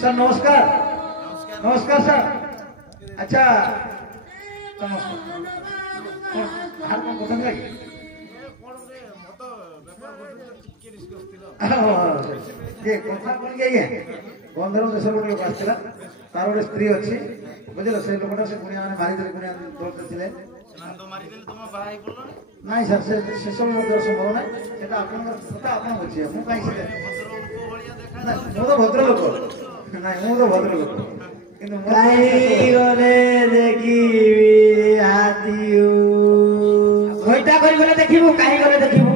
Sir नमस्कार। नमस्कार sir. अच्छा बंधर देश गोटे लोक आसला तार गोटे स्त्री अच्छी बुझल से लोकटा से कुणिया मैंने मारिदे कुणिया दौड़ते ना सर से सब लोक संभव ना सेटा आपनकर आपन बुझिए मु काई से मु तो भद्र लोक ना मु तो भद्र लोक किंतु काई गले देखिबी हाथियो होइटा करी गले देखिबू काई गले देखिबू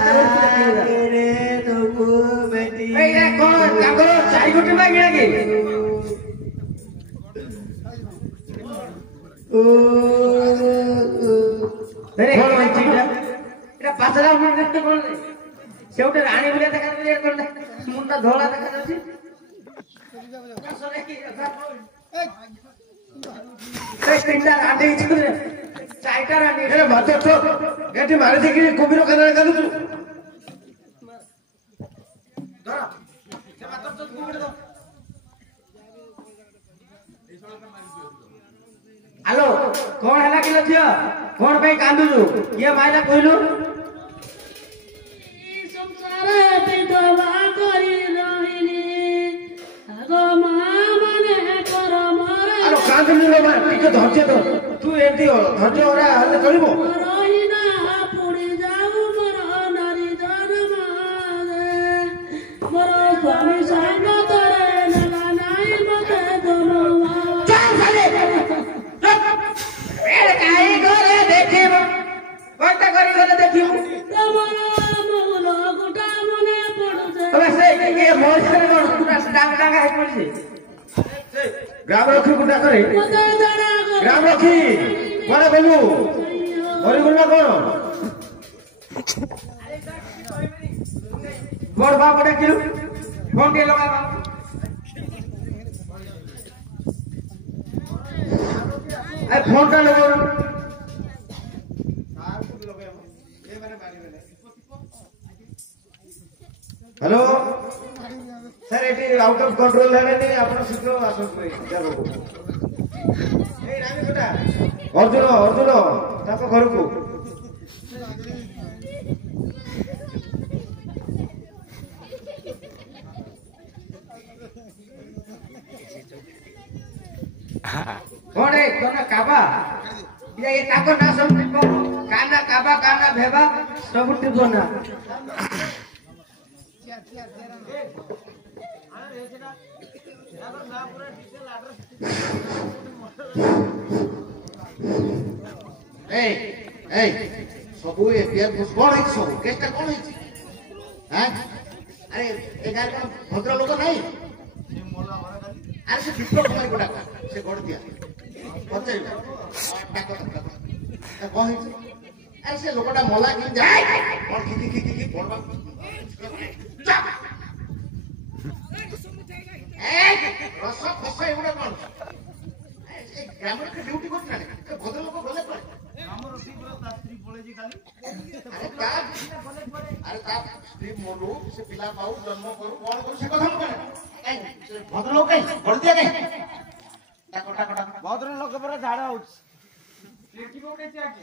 आरे तुमु बेटी ए कोन कागरो चारि गुटी मागिया के ओ अरे कोन चिटा एटा पाछरा मुंड देखते कोन सेउटे रानी बुलिया देखा बुलिया कोन मुंडा धोला देखा जाछि ए तिनटा रानी छुरे चाइटा रानी ए भाते तो गेटी मारे देखि कुबीर काना कादु तू धरा से मातर तो कुबीर दो हेलो कौन हला के लथिया कौन पे कांदु छु के माइला कहलु संसारे विधवा करी रहिनी आगो मां माने कर मारे अरे कांदु लो मार ठीक धरजे तो तू एंती धरजे ओरा हले चलिबो रहिना पुड़ी जाऊ मोर नारी जन्म मोर स्वामी संग तोरे नला नाई मते दोनवा चल साले ए काई करे देखिबो कोइता करी गले देखिबो तमरा मोर गुटा मने पडुसे अबे से के मोर से पूरा डांग डांग है पड़छे ग्राम रखी गुटा करे मते जड़ा ग्राम रखी कोन बोलू गरी गुना कोन गोर बाप डे किलो फोन के लगा ए फोन का लगो hello sir eighty out of control है नहीं आपण शीघ्र आसो जाबो ए रानी बेटा अर्जुन ताको घर को कौन है तोना काबा ये ताको ना सब काना काबा काना भेबा सब टिपो ना सबू एफआईआर पुश कौन है सब केसटा कौन है हैं अरे ए गार का भद्र लोक नहीं अरे से विप्लव कुमार गोडा से गोड़ दिया पचै डाको कौन है अरे से लोकटा मला कि जाय कौन की पड़बा रस फस एगुड़ा कौन ग्राम के ड्यूटी करता है भद्र लोक गले पर ग्राम रसी पूरा स्त्री पळे जी खाली अरे ता स्त्री मोरू से पिला पाऊ जन्म करू कोन करू से कथा करे भद्र लोक गड़ दिया के टाको भद्र लोक पर झाड़ा हो लेकी को कैसे आके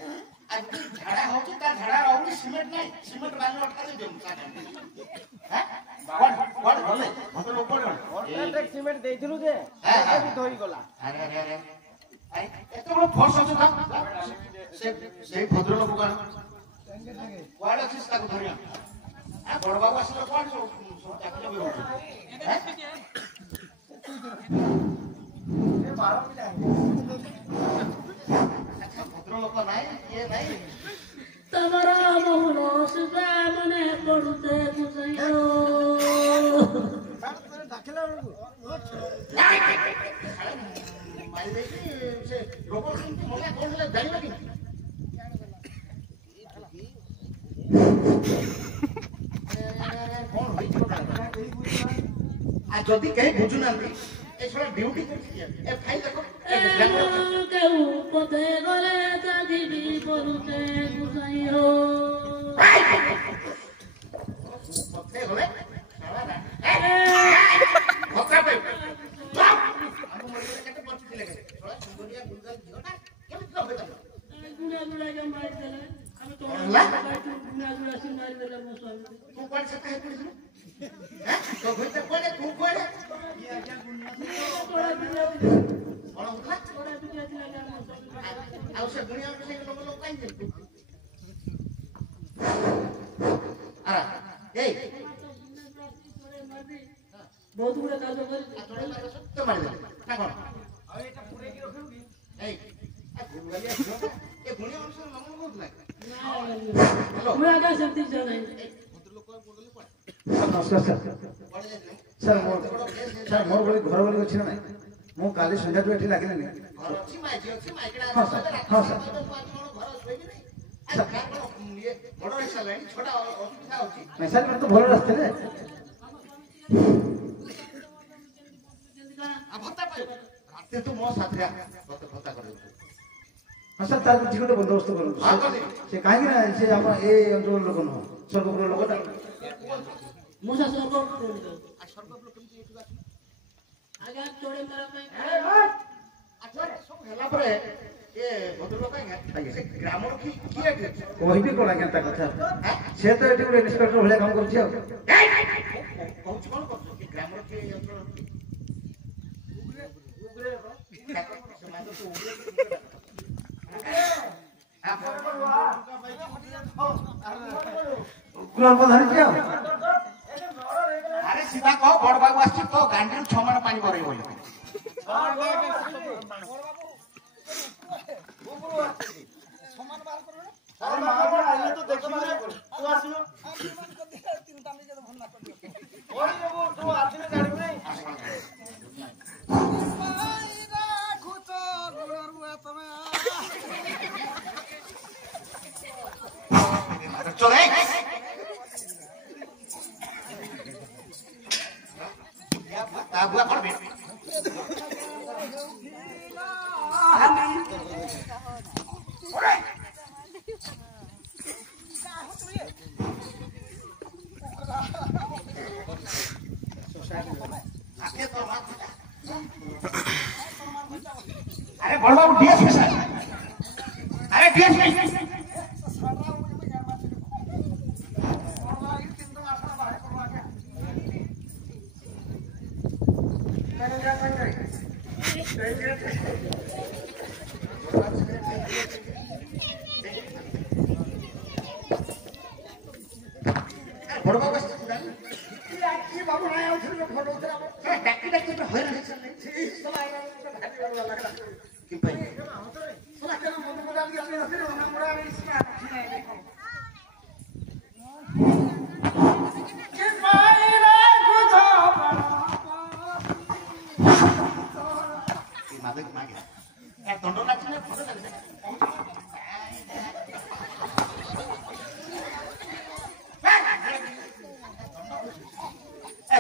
आज झाड़ा हो ता झाड़ा और सीमेंट नहीं सीमेंट बालू अटका दे देम हैं कोन भले भद्र लोक और सीमेंट देइथिलु जे भी धोई गला अरे एत बड़ फोर्स अछि ना से भद्र लोक का वाड अछि ताको धरिया आ बड़ बाबू असला कोन सब चाकले भी होछ ए 12 मिनिट अच्छा भद्र लोक नाही ये नाही तमरा बहुलो सुबा मने पडुते कुसयो दाखला मारी देखी से लोक मला कोन ले जानिबा कि कौन होई कहीं बुझु नांती ए छोड़ा ड्यूटी करछि ए फाइल देखो কেউ পথে গলে থাকিবি পরুতে গুসাই হো পথে গলে সারা কথা কই हम मरे केते पछी दिले छोड़ा सुंदरिया गुलगाल झियोटा केमि कबे গুড়া গুড়া কে মার দেলে আমি তো গুড়া গুড়া সি মার দেলে মো সব तू कोन से कहे पुलिस हैं तो भीतर कोने तू कोने ये क्या गुनिया তোড়া দিলে बड़ा उठला তোড়া দিলে দিলে মো সব आ उसे दुनिया में से लोग काई दे अरे ए बहुत गुड़े काज कर थोड़े मारे सत्य मार दे ना कोन आ एटा पुरे की रखू ए आ गुलगालिया झियोटा ए दुनिया में से नमन बहुत लागे गुड़ा का शक्ति जाना है नमस्कार सर सर सर मोर बोली घर बोली अच्छी ना मु काली संध्या टू एठी लागिले नहीं हाँ सर हाँ सर नहीं सर मैं तो भल रास्ते रे तू मो साथ हाँ सर तार कुछ गोटे बंदोबस्त करूँ से कहीं ना से हम ए अंचल लोक नुह स्वर्गपुर लोक मुसा सर्व आगे चोड़े मेरा में कहबी कौन आज्ञा कथा से तो ये गोटे इन्स्पेक्टर भाई काम कर अरे सीधा कह बड़ बाबू आछि तो गांडी 6 माण पानी भरै बोली अरे मार आइले तो देखि मारे तू आसियो तीनटा में जे भन्ना कर ओई रे वो तू आसिने गाड़ी में भाईरा खुचो गुररुआ तमे चले या बता बुआ कर बे ओरे अरे बड़ बाबू डीएस में सर अरे डीएस में बड़ बाबू की बाबू ना उठे फोटो उतरा डाकी डाकी पे होय रहे चल कि भाई सुना के मन में डाल के अपने फिर ना मुड़ा इसमें के भाईरा गुजो की मादक मागे ए दंडो नाचने फोटो डाल दे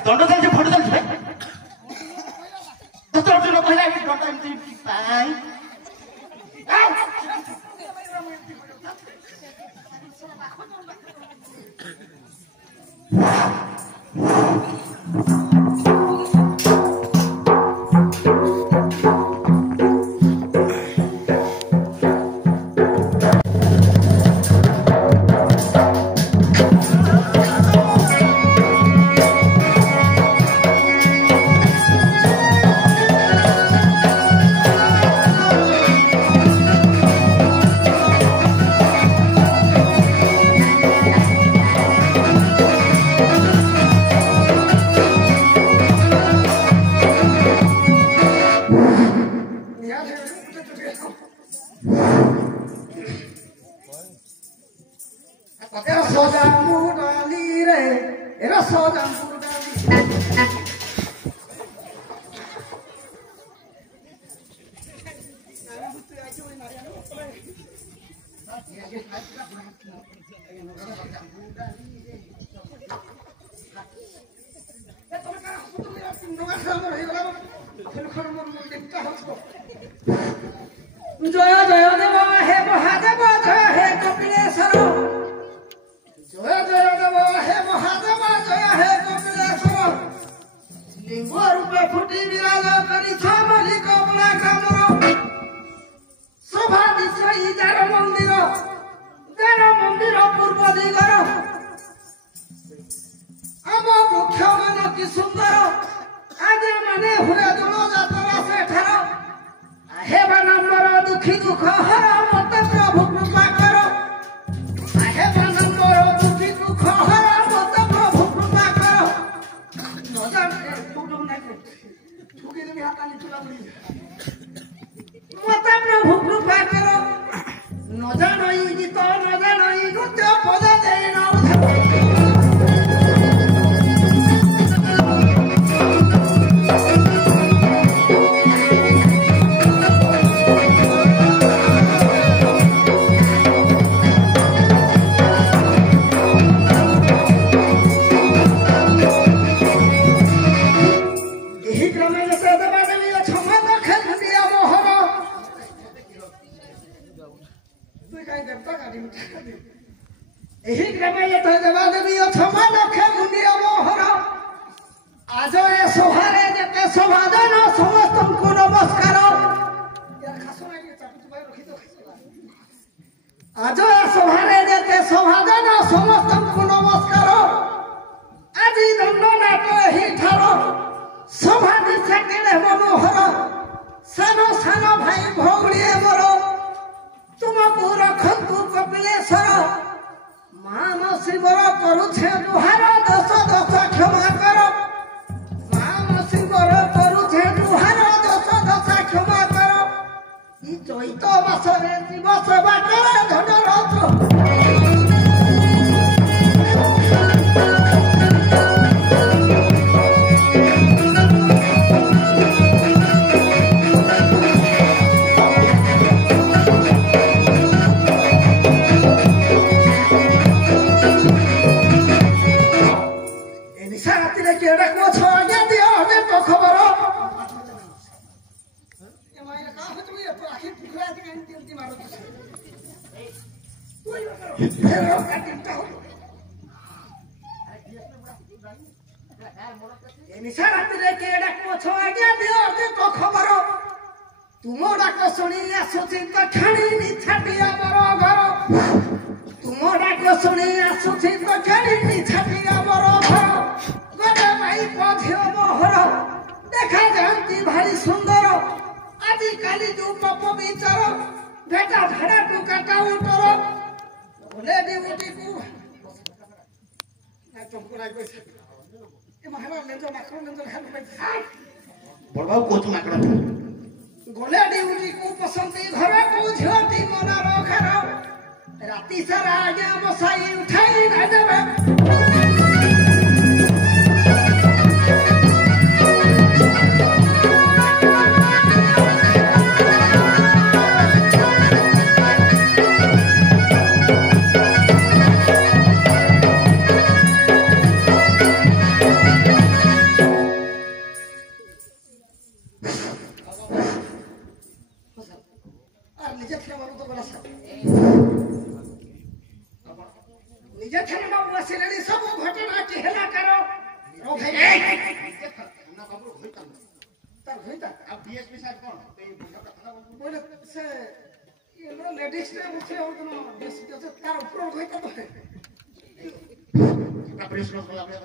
दंड चलছে फोटो चलছে तो तो जो पहला एक दंड एमती पाई জয় জয় দেব হে মহাদেব জয় হে কপিলেশ্বর জয় জয় দেব হে মহাদেব জয় হে কপিলেশ্বর লিঙ্গ রূপে ফুটি বিরাজ করিছ বলি কমলা কামর শোভা দিছ যার মন্দির পূর্ব দিগর আম বৃক্ষ মান কি সুন্দর আগে মানে হুয়ে দোল যাত্রা সেঠার হেবা নম্বর দুঃখী দুঃখ হর মতে প্রভু কৃপা কর হেবা নম্বর দুঃখী দুঃখ হর মতে প্রভু কৃপা কর নজান টুকটুক নাই ঠুকি দেবি হাতালি চুলা করি মতে প্রভু কৃপা কর নজানই গীত নজানই নৃত্য পদ দেই নাও ଏହି ଗ୍ରାମରେ ଦେବା ଦେବୀ ଅଛମା ଲକ୍ଷେ ମୁଣ୍ଡିଆ ମୋହର ଆଜ ଏ ସଭାରେ ଯେତେ ସଭାଜନ ସମସ୍ତଙ୍କୁ ନମସ୍କାର ଆଜ ଏ ସଭାରେ ଯେତେ ସଭାଜନ ସମସ୍ତଙ୍କୁ ନମସ୍କାର ଆଜି ଦଣ୍ଡ ନାଟ ଏହିଠାର ସଭା ଦିଶା କେଡ଼େ ମନୋହର ସାନ ସାନ ଭାଇ ଭଉଣୀ ମୋର ତୁମକୁ ରଖନ୍ତୁ କପିଳେଶ୍ୱର ମାନସିବର କରୁଛେ ଦୁହାର ଦଶ ଦଶ କ୍ଷମା କର ମାନସିବର କରୁଛେ ଦୁହାର ଦଶ ଦଶ କ୍ଷମା କର ଇ ଚୈତ ମାସରେ ଶିବ ସେବା କରେ ଧନରଥ तुम डाक शुणी आसुची तक्षणी निछाटिया बर घर तुम डाक शुणी आसुची तक्षणी निछाटिया बर घर गरे भाई पझियो मोहर देखा जाती भारी सुंदर आदि काली जो पप विचार भेटा झाड़ा टू काटा उतर बोले दी उठी को तुमको नहीं पैसा ए महाराज ले जो माखन ले जो हेल्प बड़बाऊ कोच माकड़ा गोले ड्यूटी को पसंदी घर को झोटी मना रखर राती सारा आगे बसाई उठाई ना देबे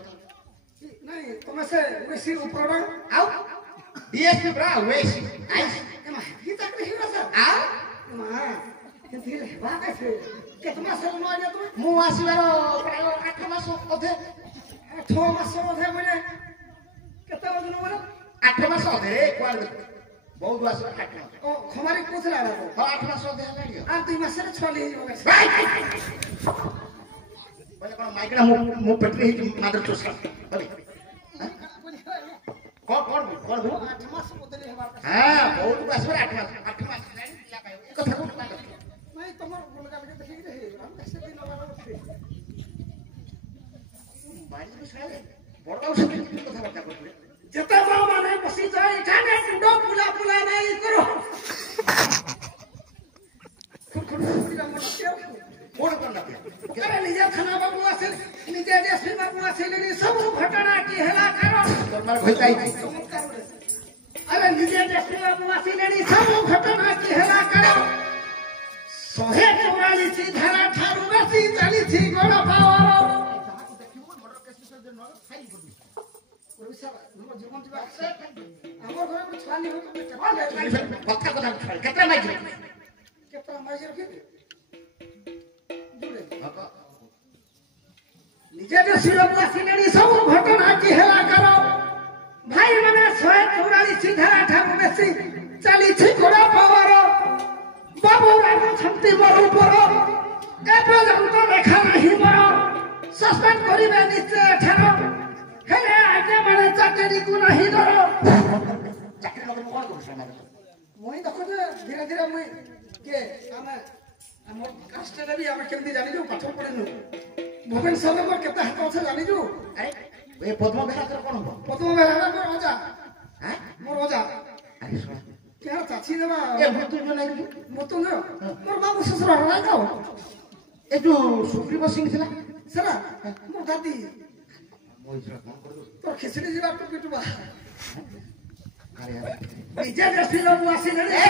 नहीं तुम्हें से वैसी ऊपर आओ डीएसपी ब्रा वैसी आइस ये तक नहीं रहा सर आओ मां धीरे बात है कितना साल नो आया तुम मु आसीबार प्राय 8 मास अधे 8 मास अधे बोले केते दिन बोले 8 मास अधे रे कोन बहुत मास 8 मास ओ खमारी पूछला रे तो 8 मास अधे लागियो आ 2 मास रे छली हो गए बोले कोन माइकड़ा मु पेटरे ही मादर चोसा बोले कौन 8 मास बदले हेबार हां बहुत मास 8 मास लाइन दिया पाए एक कथा को नहीं तमर बोलगा लगे देखि रे हम कैसे दिन वाला थे बाड़ी को साले बड़का से कथा बात करले जते माने बसी जाय जाने टुडो ନିଜେ ଦେଖିବାକୁ ଆସିଲେଣି ସବୁ ଘଟଣା କି ହେଲା କାଳ 144 ଧାରା ଠାରୁ ବେଶୀ ଚାଲିଛି ଗଣ ପାୱାର ଆମର ଘରେ ଛୁଆଲି କଥା କଥା କେତେ ମାଇକି କେତେ ମାଇକି ରଖିବେ ନିଜେ ଦେଖିବାକୁ ଆସିଲେଣି ସବୁ ଘଟଣା କି ହେଲା କାଳ ଭାଇମାନେ 144 ଧାରା ଠାରୁ ବେଶୀ ଚାଲିଛି ଗଣ ପାୱାର ବାବୁ ରାଗୁଛନ୍ତି ମୋର ଉପର ଏପର୍ଯ୍ୟନ୍ତ ଦେଖା ନାହିଁ ମୋର ସସ୍ପେଣ୍ଡ କରିବେ ନିଶ୍ଚୟ ଏଠାର ହେଲେ ଆଜ୍ଞା ମାନେ ଚାକିରିକୁ ନାହିଁ ଧର ଚାକିରି ନକରି କଣ କରୁଛ ମୁଇଁ ଦେଖୁଛେ ଧୀରେ ଧୀରେ ମୁଇଁ କିଏ ଆମେ ଆମର କାଷ୍ଟରେ ବି ଆମେ କେମିତି ଜାଣିଛୁ ପାଠ ପଢିନୁ ଭୁବନେଶ୍ୱରରେ ମୋର କେତେ ହାତ ଅଛି ଜାଣିଛୁ ଏ ପଦ୍ମ ବେହେରା ତୋର କଣ ହବ ପଦ୍ମ ବେହେରା ମୋର ଅଜା ଆଁ ମୋର ଅଜା ଆରେ ଶୁଣ क्या चाची देवा ए मृत्युंजय नायक मृत्युंजय मोर बाबू ससुर हराई जाओ ए जो सुग्रीव सिंह थिला सरा मोर दादी मोई छरा कोन कर दो तो खिचड़ी जीवा पिटुबा अरे यार निजे जसी लोग आसी गले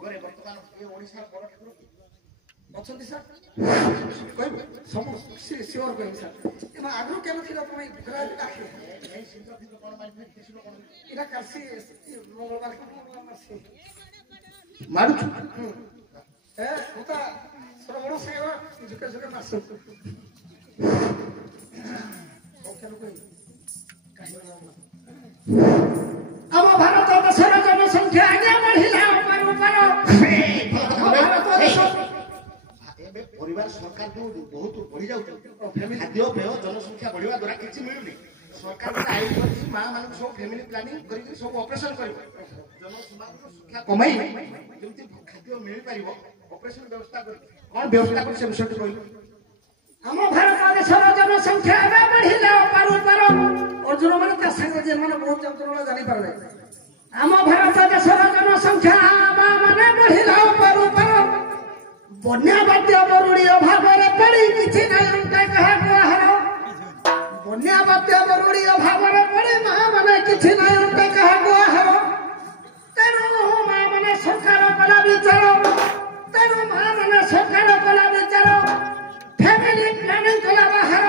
गोरे वर्तमान ए ओडिसा बड़ ठाकुर ଅଛନ୍ତି ସାର୍ କହିବେ ସବୁ ସିଓର କହିବେ ସାର୍ ଏମା ଆଗରୁ କେନ ଥିଲା ତମେ ଘରା ଡାକିଲେ ଏ ସିଂହ କିନ୍ତୁ କୋନ ମାରି କିସିର କୋନ ଏଟା କାସି ମଙ୍ଗଳବାର ମାସି ମାରୁଛୁ ଏ କୋତା ସର ବଡ଼ ସେବା ଝୁକେ ଝୁକେ ମାସୁ ଆମ ଭାରତ ଦେଶର ଜନସଂଖ୍ୟା ଆଜ୍ଞା ବଢିଲା ଉପର परिवार सरकार जो बहुत बढ़ी जाऊ खाद्य पेय जनसंख्या बढ़िया द्वारा किसी मिलूनी सरकार आईन कर माँ मान सब फैमिली प्लानिंग कर सब ऑपरेशन कर जनसंख्या कमाई जमी खाद्य मिल पार ऑपरेशन व्यवस्था कौन व्यवस्था कर से विषय कहलु ଆମ ଭାରତ ଦେଶର ଜନସଂଖ୍ୟା ଏବେ ବଢିଲା ଉପର ଅର୍ଜୁନ ମାନେ ତା ସାଙ୍ଗେ ଯେ ମାନେ ବହୁତ ଯନ୍ତ୍ରଣା ଜାଣି ପାରିଲେ ଆମ ଭାରତ ଦେଶର ଜନସଂଖ୍ୟା ମାନେ ବଢିଲା ଉପର ବନ୍ୟା ବାତ୍ୟା ବରୁଡ଼ି ଅଭାବରେ ପଡ଼ି କିଛି ନାହିଁ କାହାକୁ ଆହାର ବନ୍ୟା ବାତ୍ୟା ବରୁଡ଼ି ଅଭାବରେ ପଡ଼ି ମା ମାନେ କିଛି ନାହିଁ କାହାକୁ ଆହାର ତେଣୁ ମା ମାନେ ସରକାର କଲା ବିଚାର ତେଣୁ ମା ମାନେ ସରକାର କଲା ବିଚାର ଫ୍ୟାମିଲି ପ୍ଲାନିଂ କଲା ବାହାର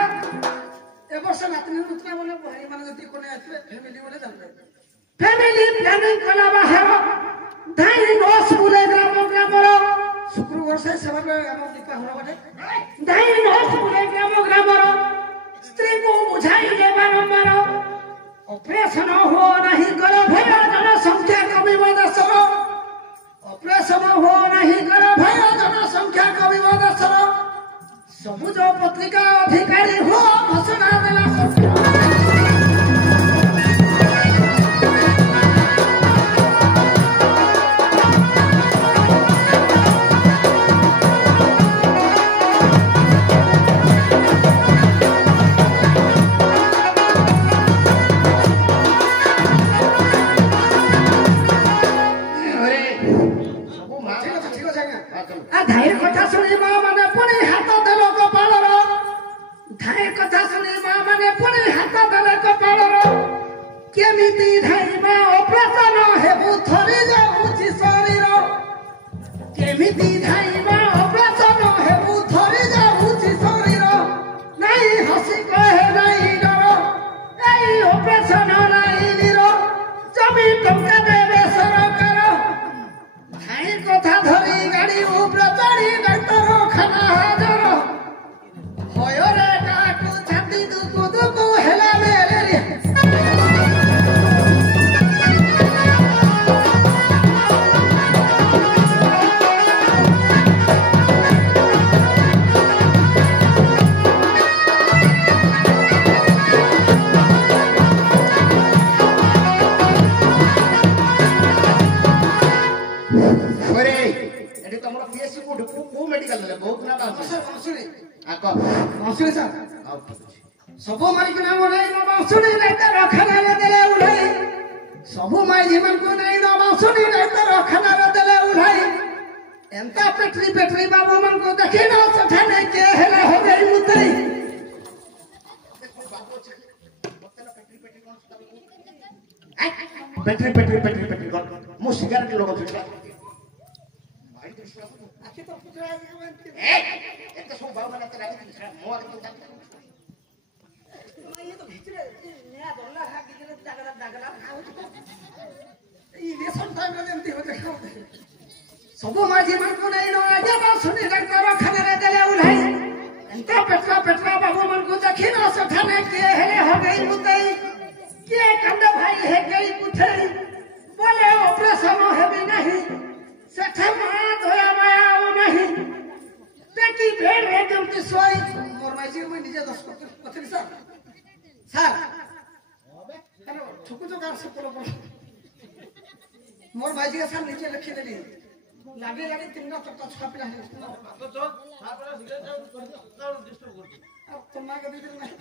ଏ ବର୍ଷ ନାତୁଣୀ ନୁତୁଣା ମାନେ ଭାଇ ମାନେ ଯଦି କୋନେ ଆସିବେ ଫ୍ୟାମିଲି ବୋଲେ ଜାଣିବେ ଫ୍ୟାମିଲି ପ୍ଲାନିଂ କଲା ବାହାର ଧାଇ ନସ ବୁଲେ ଗ୍ରାମର शुक्रवार से सेवा आम दीपा हरा बटे दाई नस बुले ग्रामर स्त्री को बुझाई दे बारंबार ऑपरेशन हो नहीं कर भय जनसंख्या कमिब देशर ऑपरेशन हो नहीं कर भय जनसंख्या कमिब देशर सबुज पत्रिका अधिकारी हो घोषणा देला सरकार केमिति धाइमा ऑपरेशन हेबु थरी जाउछि शरीर केमिति धाइमा ऑपरेशन हेबु थरी जाउछि शरीर नाही हसी कहे नाही डर एई ऑपरेशन नाही निरो जमी टंका देबे सरकार धाइ कथा धरी गाड़ी ऊपर चढ़ी डॉक्टर खाना हाजर होयरे काकू छाती दुकु दुकु हेला मेरे सब माइक नाम नहीं ना बांसुरी नहीं तो रखना रे देले उठाई सब माई जीवन को नहीं ना बांसुरी नहीं तो रखना रे देले उठाई एंता पेट्री पेट्री बाबू मन को देखी ना सठा नहीं के हेला हो गई मुतई पेट्री मु सिगारेट लोग आखि तो पुतरा एत सब बाबू माने तो राजी मो आगे तो ये तो भितरे नया डरला हा किरे दागला ये रेशन टाइम रे एमती हो देखा सब माझी मन को नहीं नो आजा बा सुनी डॉक्टर खाने रे देले उलाई एंता पेट्रा बाबू मन को देखी ना सठाने के हेले हो गई मुतई के कंद भाई है गई कुठई बोले ऑपरेशन है भी नहीं सेठे मां धोया माया हो नहीं तेकी भेड़ रे जमती सोई मोर माजी में निजे 10 पत्नी सर हेलो ठुकु तो कार से बोलो मोर भाई के साथ नीचे लिखी देली लागे 3 चक्का छाप पिला है तो छाप सिगरेट कर दो डिस्टर्ब कर अब तुम मां के दीदी नहीं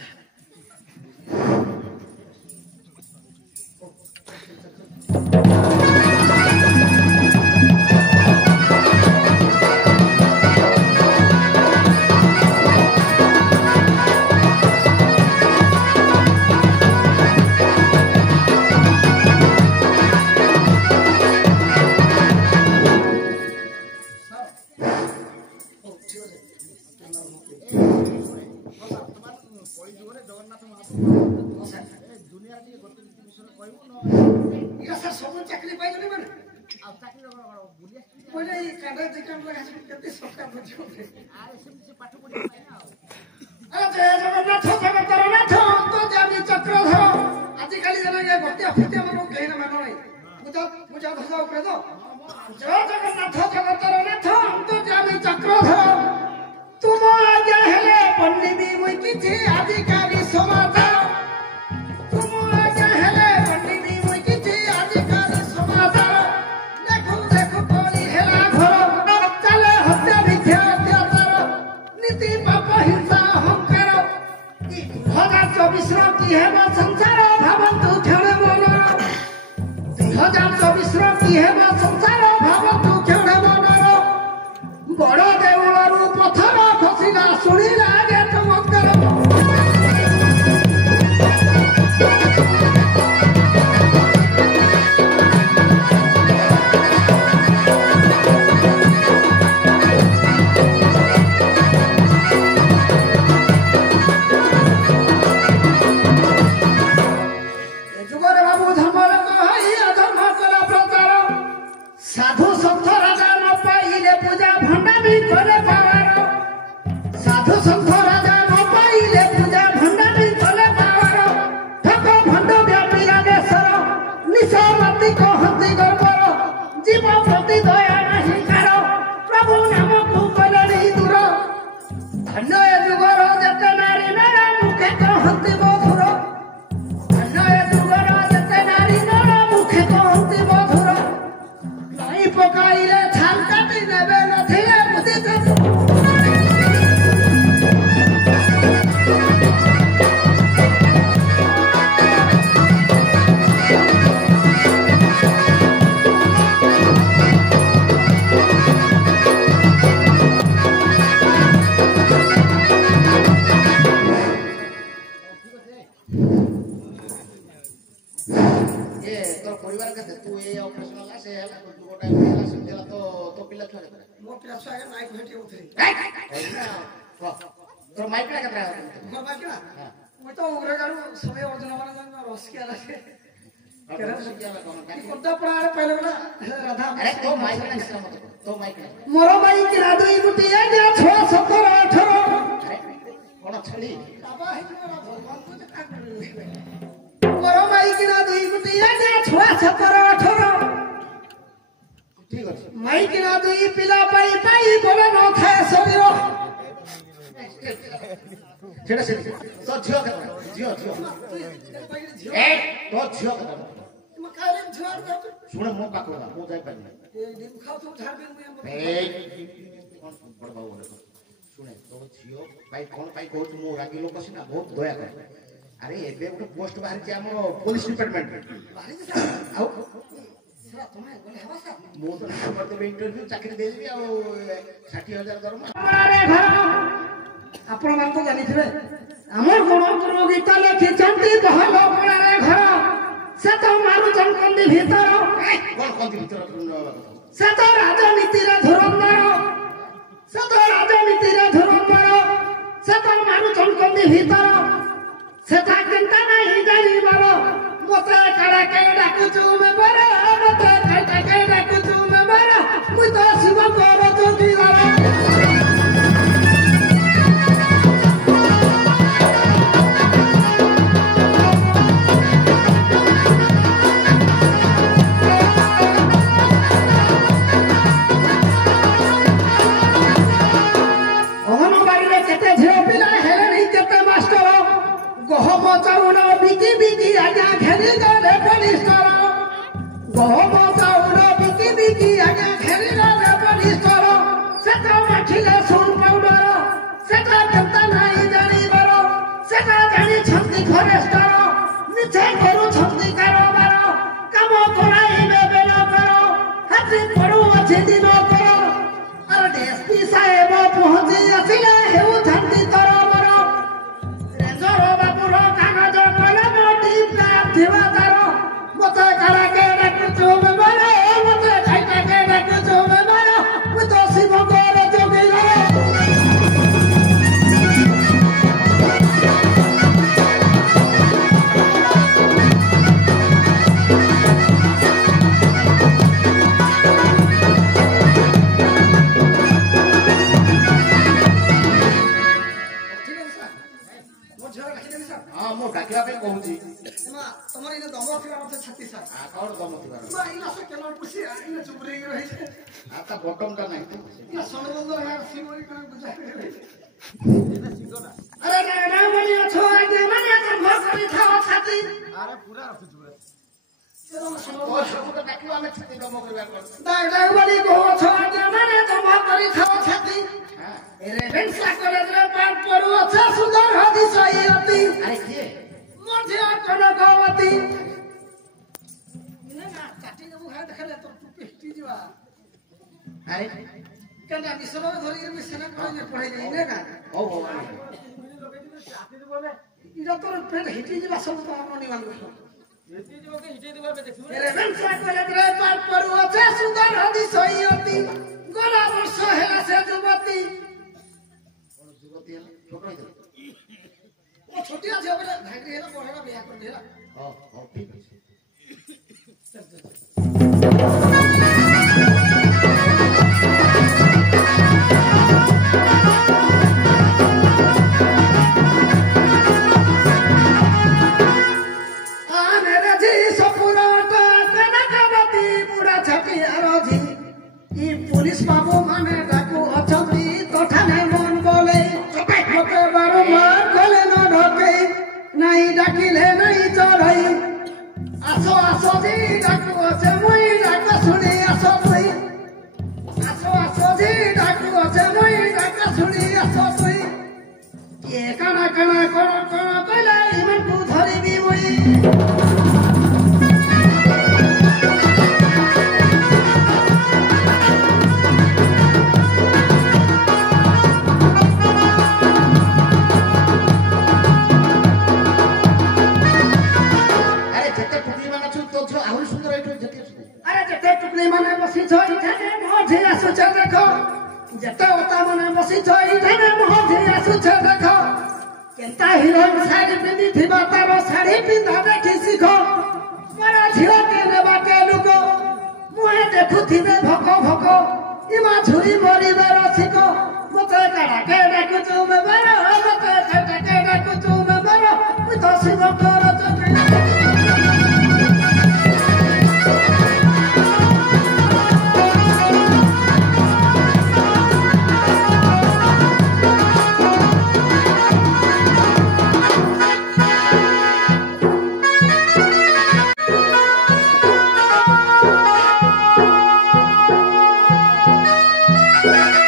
मोर भाई की राधु गुटी है 6 17 18 कोन छली मोर भाई की राधु गुटी है 6 17 18 ठीक अछि माई की राधु पिला पाई बोले न थाए शरीर छेड़ा से तो झियो के झियो ए तो झियो के मकाले झोर दो सुन मो पाको मो जाय पानी दिन खाओ तो झाड़ दिन में ए कोन बड़ बाबू बोले सुने तो झियो भाई कोन भाई कहू मो रागी लोक सिना बहुत दया कर अरे एबे ଗୋଟେ पोस्ट बाहर जे हमर पुलिस डिपार्टमेंट बाहर से आउ सर तुम्हें बोले हवा सा मो तो कर देबे इंटरव्यू चाकरी दे देबी आ 60000 दरमा अरे घर आपण मान तो जानि थिबे हमर गुण गुरु गीता लेखि चंती बहलो पड़ारे घर ଚନକନ୍ଦି ଭିତର କଣ କହନ୍ତି ଭିତର ସେ ତ ରାଜନୀତିରେ ଧୁରନ୍ଧର ସେ ତ ରାଜନୀତିରେ ଧୁରନ୍ଧର ସେ ତ ମାରୁ ଚନକନ୍ଦି ଭିତର ସେଟା କେନ୍ତା ନାହିଁ ଜାଣିବାର ମତେ କାଡ଼ା କେ ଡାକୁଛୁ ମେମ୍ବର ମତେ କାଡ଼ା କେ ଡାକୁଛୁ ମେମ୍ବର ମୁଇଁ ତ ଶିବଙ୍କର ଚୌକିଦାର ଅଙ୍ଗନବାଡ଼ିରେ କେତେ ଝିଅ ପିଲା ହେଲେଣି କେତେ ମାଷ୍ଟର ଗହମ ଚାଉଳ ବିକି ବିକି ଆଜ୍ଞା ଘେରି ଗଲେ ପଲିଷ୍ଟର ଗହମ ଚାଉଳ ବିକି ବିକି ଆଜ୍ଞା ଘେରି ଗଲେ ପଲିଷ୍ଟର ସେଟା ମାଠିଲେ ସୁନ ପାଉଡର ସେଟା କେନ୍ତା ନାହିଁ ଜାଣିବାର ସେଟା ଜାଣିଛନ୍ତି ଫରେଷ୍ଟର ମିଛ କରୁଛନ୍ତି କାରବାର କାମ କରାଇବେ ବେଳ କର ହାତୀ ପଡୁଅଛି ଦିନ କର ଆରେ ଡିଏସ୍ପି ସାହେବ ପହଞ୍ଚି ଆସିଲେ ହେଉଥାନ୍ତି ତରବର ରେଞ୍ଜର ବାବୁର କାଗଜ କଲମ ଟିପ୍ଲା ଥିବା ତାର ମତେ କାରାକେ ଡାକୁଛୁ ମେମ୍ବର ମତେ ଖାଇଟାକେ ଡାକୁଛୁ ମେମ୍ବର ମୁଁ ତ ଶିବଙ୍କର ଚୌକିଦାର ହଁ ମୁଁ ଡାକିବା ପାଇଁ କହୁଛି ତମର ଏଇନେ ଦମ ଥିବା ମତେ ଛାତି ସାର୍ କଣ ଦମ ଥିବାର ଏଇନା ସେ କେନ ପୁଷି ଏଇନା ଚୁପ ରହିକି ରହିছে ତା ବଟମଟା ନାହିଁ ନା ସଣବନ୍ଦର ନା ସିମରି କଣ ବୁଝାଇ ଆରେ ନା ବଳି ଅଛ ଆଜ୍ଞା ମାନେ ଘର କରି ଥାଅ ଛାତି ଆରେ ପୁରା ରଖୁଛୁ ପୁରା ସବୁଟା ଡାକିବା ଆମେ ଛାତି ଦମ କରିବା ନା ବଳି କହ ଅଛ ଆଜ୍ଞା ମାନେ ତମ କରି ଥାଅ ଛାତି ରେଭେନ୍ସା କଲେଜରେ ପାଠ ପଢୁ ଅଛ ସୁନ୍ଦର ହଦି ସହିଅତି ଆରେ କିଏ ମୋର ଝିଅ କନକବତୀ କାଟି ଦେବୁ ଖାଇ ଦେଖାଲେ ତୋର ଟୁପି ହିଟି ଯିବା ଆରେ କେନ୍ତା ମିଶନରେ ଧରିକି ମିଶନ କଲେଜରେ ପଢେଇ ଦେଇ ନେ କା ହଉ ହଉ ଇଟା ତୋର ପେଟ ହିଟି ଯିବା ସବୁ ତ ଅନି ମାନ ରେଭେନ୍ସା କଲେଜରେ ପାଠ ପଢୁ ଅଛ ସୁନ୍ଦର ହଦି ସହିଅତି ଗଲା ବର୍ଷ ହେଲା ସେ ଯୁବତୀ ଯୁବତୀ ହେଲା ଛୋଟ ହେଇଥିଲା ଓ ଛୋଟିଆ ଝିଅ ବେଲେ ଭାଇଟି ହେଲା ବড় ବିହା କରି ହେଲା ହଉ ହଉ ଠିକ ଅଛି आने रे सपुराटा कनकवती बुढ़ा छटिया रजी ई पुलिस बाबू माने डाकू अछंती तोठाने मन बोले लोके बारंबार कोले न ढके नहीं डाकिले नहीं चढ़ई आसो आसो जी डाकू अछे मुई डाक सुनी आसो तुई आसो आसो जी डाकू अछे मुई डाक सुनी आसो तुई ये काना काना कोण कोण कहला इमन को धरिबी मुई ମାନେ ବସିଛ ଏଠାରେ ମଝି ଆସୁଛ ଦେଖ ଯେତେ ଓତା ମାନେ ବସିଛ ଏଠାରେ ମଝି ଆସୁଛ ଦେଖ କେନ୍ତା ହିରୋଇନ ଶାଢୀ ପିନ୍ଧିଥିବା ତାର ଶାଢୀ ପିନ୍ଧା ଦେଖି ଶିଖ ମୋର ଝିଅ କେନେ ବାଟେ ଲୁକ ମୁହେଁ ଦେଖୁଥିବେ ଭକ ଭକ ଇମା ଝୁରି ମରିବେ ରସିକ ମତେ କାଡ଼ାକେ ଡାକୁଛୁ ମେମ୍ବର ମତେ କାଡ଼ାକେ ଡାକୁଛୁ ମେମ୍ବର ମୁଁ ତ ଶିବଙ୍କର ଚକ୍ରୀ Thank you.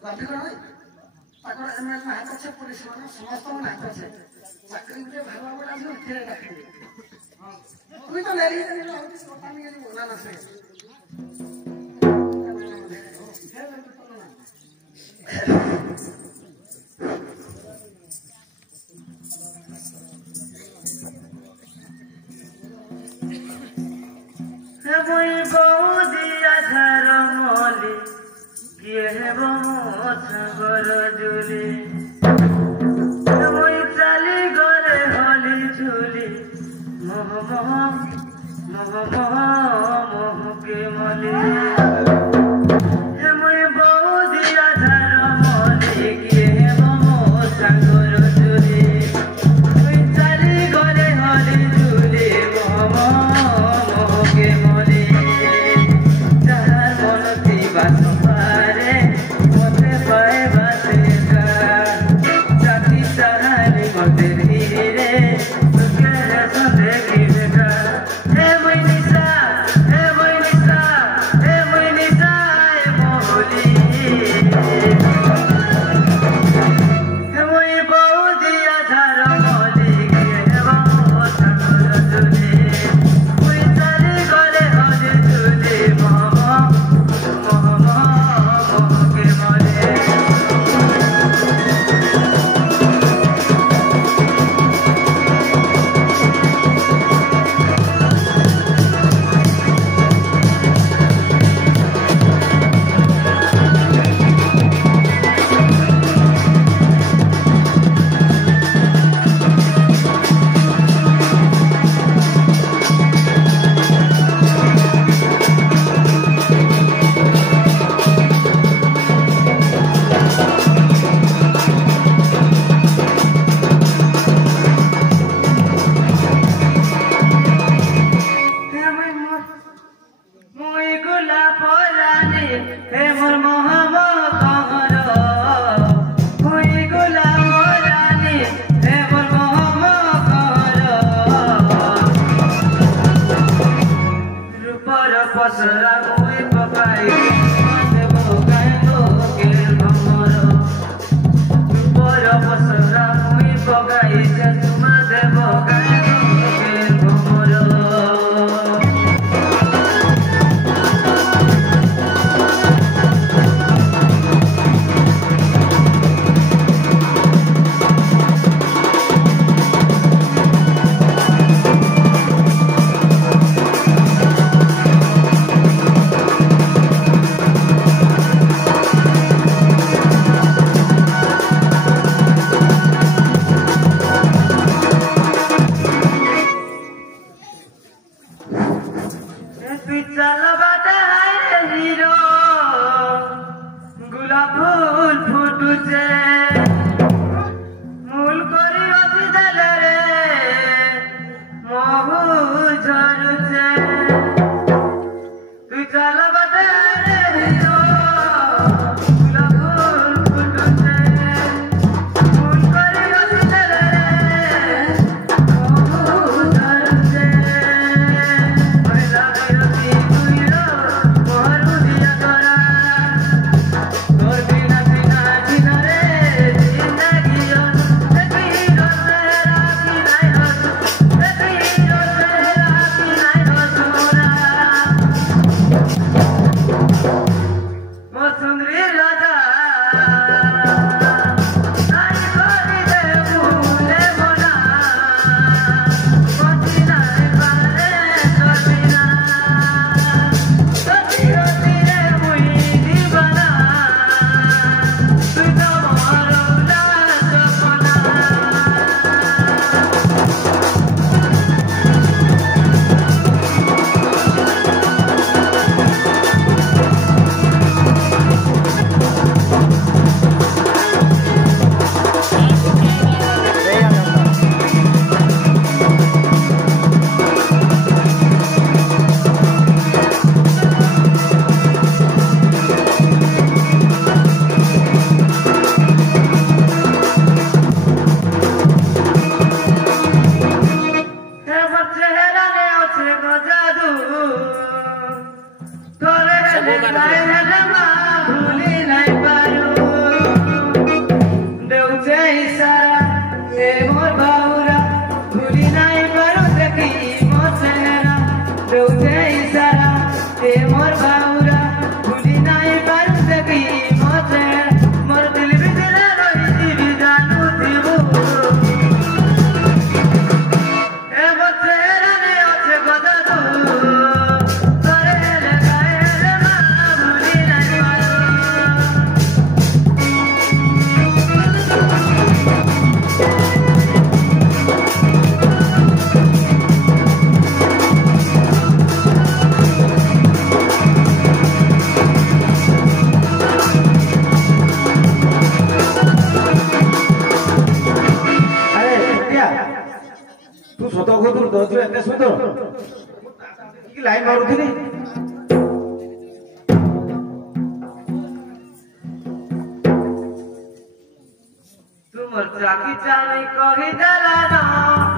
ट्राफिक नहीं ताकर एमएल ना আছে পুলিশ মানে সমস্ত না আছে চাকরি করে ভালো বড় আছে ফেরে রাখি তুই তো লেলি কথা নিয়ে বলা না সে मुई बौदिया झर मली किए हेब मो सागर जुली मुई चाली गले हली झुली मोह मोह मोह मोह मोह के मली मुई बौदिया झर मली किए हेब मो सागर जुली मुई चाली गले हली झुली मोह मोह के मली जहार मनती बासुपारे मते पाए बातेगा जाती सहारी मते धीरे तुके संदे गिरेगा हे मैनिसा हे मैनिसा हे मैनिसा हे मोहली हे मुई बौदिया झार मली किए हेब मो सागर जुली मुई चाली गले हली झुली मोह मोह मोह के मले मुई गुलाब रानी हे मोर मोहम्मद कहर मुई गुलाब रानी हे मोर मोहम्मद कहर रूपर पसरा मुई पकाई देबो गाइबो के भमर रूपर पसरा मुई पकाई जे तुमा देबो गाइबो के भमर चल बाटे हीरो गुलाब फूल फुटुचे मूल करी अति देले रे महू झरुचे तू चल बाटे हीरो गुलाब फूल फुटुचे मूल करी अति देले रे महू झरुचे मोहर दिया तोरा तोर बिना बिना जिनरे ଦଉଛୁ ଏତେ ସୁନ୍ଦର କି ଲାଇନ୍ ମାରୁଥିଲି तुम चाकी चामी कही देला ना